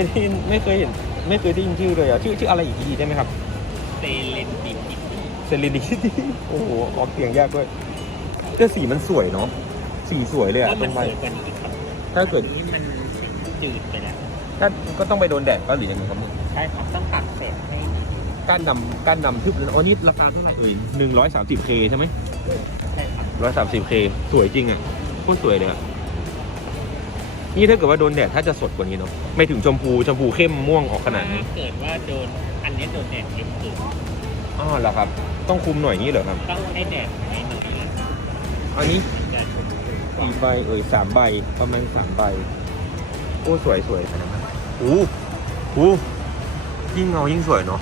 ยไม่เคยเห็นไม่เคยได้ยินชื่อเลยอ่ะชื่ออะไรอีกทีได้ไหมครับเซเลนดีตเซเลนดีตโอ้โหออกเสียงยากด้วยเสื้สีมันสวยเนาะสีสวยเลยอ่ะตรไปถ้าเกิดนี้มันจืดไปแล้วก็ก็ต้องไปโดนแดดก็หรือยังไงครับมึงใช่ครับต้องตัดเศษให้การนำการนำทึบอ๋อนี่ราคาเท่าไหร่เอ้ยหนึ่งร้อยสามสิบเคใช่ไหมใช่ครับร้อยสามสิบเคสวยจริงอ่ะโคตรสวยเลยอ่ะนี่ถ้าเกิดว่าโดนแดด ถ้าจะสดกว่านี้เนาะ ไม่ถึงชมพู ชมพูเข้มม่วงออกขนาดนี้ เกิดว่าโดนอันนี้โดนแดดเย็ะสุดอ๋อเหรอครับ ต้องคุมหน่อยนี้เหรอครับ ต้องให้แดดอันนี้สี่ใบเอ่ยสามใบประมาณสามใบ โอ้สวยสวยนะครับโอ้โหยิ่งเงายิ่งสวยเนาะ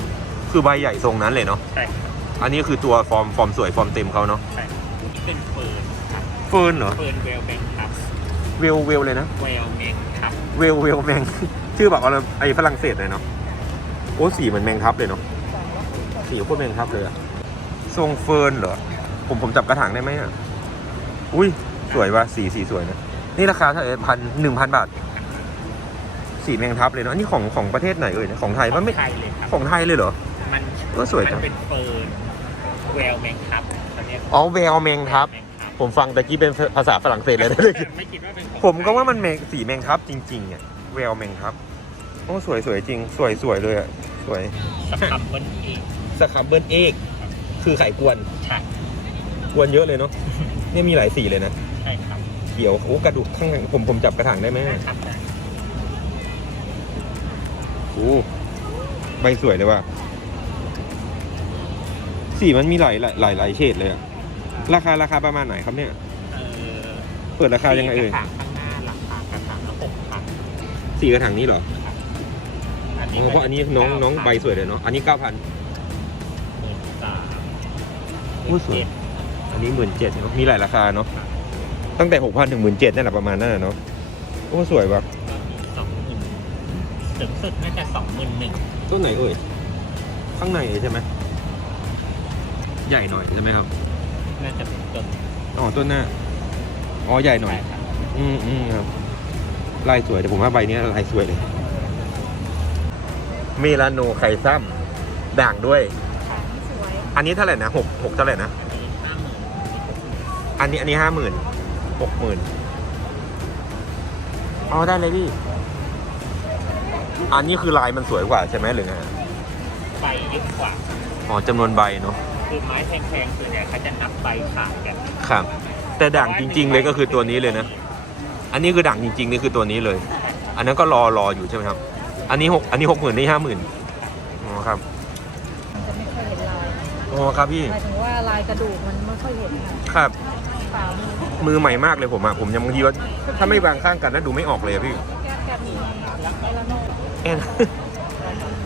คือใบใหญ่ทรงนั้นเลยเนาะใช่อันนี้คือตัวฟอร์มฟอร์มสวยฟอร์มเต็มเขาเนาะ ใช่เป็นเฟิร์น เฟิร์นเหรอ เฟิร์นเวลเบงครับเวลเวลเลยนะ เวลเมงคับ เวลเวลแมง ชื่อแบบอะไรไอ้ฝรั่งเศสเลยเนาะโอ้สีเหมือนแมงทับเลยเนาะสีพคตรแมงทับเลยทรงเฟิร์นเหรอผมผมจับกระถางได้ไหมอ่ะ อุ้ย สวยว่ะสีสีสวยนะนี่ราคาเท่าไหร่พันหนึ่งพันบาท สีแมงทับเลยเนาะนี่ของ ของประเทศไหนเอ่ยของไทยมันไม่ไทยเลยครับของไทยเลยเหรอมันก็สวยจังเป็นเฟิร์นเวลแมงทับอ๋อเวลแมงทับผมฟังแต่กี้เป็นภาษาฝรั่งเศสเลยนะเลยไม่คิดว่ผมก็ว่ามันเมงสีแมงครับ จริงๆอ่ะแววแมงครับโอ้สวยสวยจริง สวยสวยเลยอ่ะสวยสคับเบิ้ลเอกสคับเบิ้ลเอก คือไข่กวน่กวนเยอะเลยเนาะนี่มีหลายสีเลยนะ ใช่ครับเขียวโอ้กระดูกข้างผมผมจับกระถางได้ไหมโอ้ใบสวยเลยว่ะสีมันมีหลายหลายหลายเฉดเลยอ่ะราคาราคาประมาณ ไหนครับเนี่ยเปิดราคายังไงเอ่ยสี่กระถางนี้หรอเพราะอันนี้น้องน้องใบสวยเลยเนาะ อันนี้เก้าพันหมื่สวยอันนี้หมื่นเจ็ดมีหลายราคาเนาะ ตั้งแต่หกพันถึงหมื่นเจ็ดนั่นแหละประมาณนั้นเนาะโอ้สวยวะสองหมื่นสูงสุดน่าจะสองหมื่นหนึ่งต้นไหนเอ่ย ข้างในใช่ไหมใหญ่หน่อยใช่ไหมครับน่าจะเป็นต้นอ๋อต้นหน้าอ๋อใหญ่หน่อยอืมอืมครับลายสวยแต่ผมว่าใบนี้ลายสวยเลยมีลาโนไข่ซ้ำด่างด้วย อันนี้เท่าไหร่นะหกหกเท่าไหร่นะอันนี้อันนี้ห้าหมื่นหกหมื่นเอาได้เลยพี่อันนี้คือลายมันสวยกว่าใช่ไหมหรือไงใบเยอะกว่าอ๋อจำนวนใบเนาะูไม้แพงๆส่วนใหญ่เขาจะนับใบขาดกันครับ แต่ด่างจริงๆ เลยก็คือตัวนี้เลยนะ อันนี้คือด่างจริงๆนี่คือตัวนี้เลย อันนั้นก็รอรออยู่ใช่ไหมครับ อันนี้หกอันนี้หกหมื่นนี่ห้าหมื่นอ๋อครับอ๋อครับพี่หมายถึงว่าลายกระดูกมันไม่ค่อยเห็นครับ มือใหม่มากเลยผมอ่ะผมยังบางทีว่า ถ้าไม่วางข้างกันแล้วดูไม่ออกเลยพี่แอน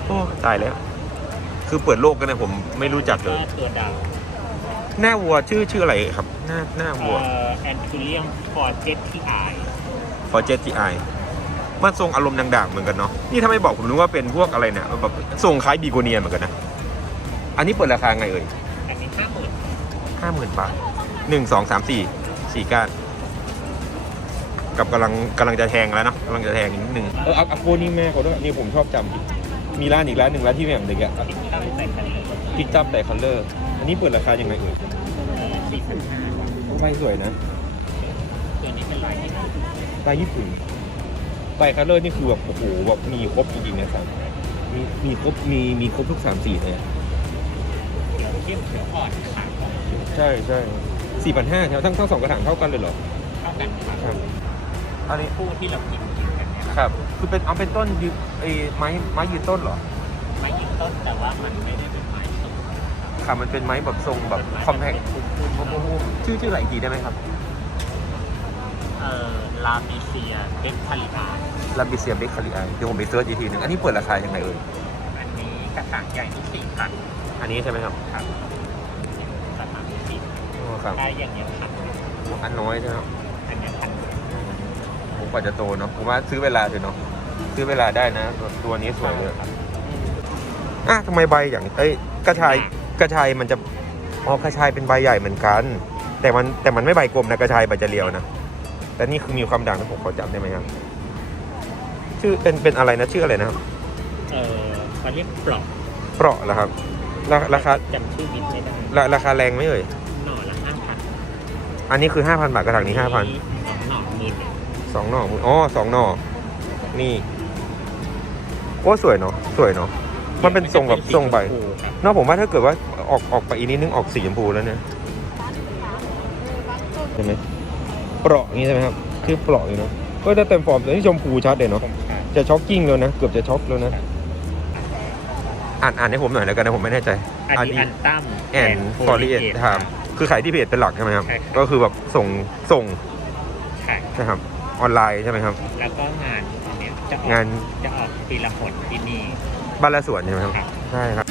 โอ้ตายแล้วคือเปิดโลกกันนะผมไม่รู้จักเลยหน้าวัวชื่อชื่ออะไรครับ หน้าหน้าวัวแอนทูเรียมฟอร์เจตทีไอฟอร์เจตทีไอมันทรงอารมณ์ดัง ๆเหมือนกันเนาะนี่ถ้าไม่บอกผมรู้ว่าเป็นพวกอะไรเนี่ยแบบทรงคล้ายบีโกเนียเหมือนกันนะ อันนี้เปิดราคาไงเอ่ย อันนี้ห้าหมื่นห้าหมื่นบาทหนึ่งสองสามสี่สี่ก้านกับกำลังกำลังจะแทงแล้วเนาะกำลังจะแทงอีกนิดนึงเออเอาโกนี่แม่เขาด้วยนี่ผมชอบจำมีร้านอีกร้านหนึ่งร้านที่แบ่งเด็กอ่ะพิซซ่าแต่คอลเลอร์อันนี้เปิดราคายังไงเอ่ยไฟสวยนะตันี้เป็นลายญี่ปุ่นลายญี่ปุ่นไฟคอลเลอร์นี่คือแบบโอ้โหแบบมีครบจริงๆนะครับมีมีครบมีมีครบทุกสามสี่เลยอ่อใช่ใช่สี่พันห้าเท่าทั้งทั้งสองกระถางเท่ากันเลยเหรอเท่ากันครับอันนี้คู่ที่เรากินครับ คือเป็น เอาเป็นต้นยืไไม้ไม้ยืนต้นเหรอ ไม้ยืนต้น แต่ว่ามันไม่ได้เป็นไม้ทรงครับ มันเป็นไม้แบบทรงแบบคอมแพกชื่อชื่ออะไรดีได้ไหมครับ เออลาบิเซีย เบคคาลิอาลาบิเซียเบคคาลิอาเดี๋ยวผมไปเซิร์ชอีกทีหนึ่งอันนี้เปิดราคายังไงเอ่ย อันนี้กระถางใหญ่ที่สี่พันอันนี้ใช่ไหมครับ ครับกระถางที่สี่ได้อย่างเงี้ยครับอันน้อยใช่ไหมครับกว่าจะโตเนาะผมว่าซื้อเวลาเถอะเนาะซื้อเวลาได้นะตัวนี้สวยเลยครับอ่ะทำไมใบอย่างเอ้ยกระชายกระชายมันจะอ๋อกระชายเป็นใบใหญ่เหมือนกัน แต่มันแต่มันไม่ใบกลมนะกระชายใบจะเรียวนะแต่นี่คือมีความด่างนะผมขอจําได้ไหมครับ ชื่อเป็นเป็นอะไรนะชื่ออะไรนะครับเอ่อมัาเรียกเปราะเปราะเหรอครับราคาจำชื่อบิดไม่ได้ราคาแรงไหมเอ่ยหน่อละห้าพันอันนี้คือห้าพันบาทกระถางนี้ห้าพันหน่อมีองนอออ๋อสองน่อนี่โอ้สวยเนาะ สวยเนาะ มันเป็นทรงแบบทรงใบนอกผมว่าถ้าเกิดว่าออกออกไปอีนิดนึงออกสีชมพูแล้วเนี่ยใช่ไหมเปราะงี้ใช่ไหมครับ คือเปราะอยู่เนาะก็จะเต็มฟอร์มแต่ที่ชมพูชัดเลยเนาะจะช็อกกิ้งเลยนะ เกือบจะช็อกเลยนะ อ่านอ่านให้ผมหน่อยแล้วกันนะผมไม่แน่ใจอันนี้อันตั้มแอนฟอรีเอ็ดทาม คือขายที่เพจเป็นหลักใช่ไหมครับ ก็คือแบบส่งส่งใช่ครับออนไลน์ใช่ไหมครับแล้วก็งานเนี้ยจะออกงานจะออกปีละหนปีนี้บ้านละสวนใช่ไหมครับ ใช่ครับ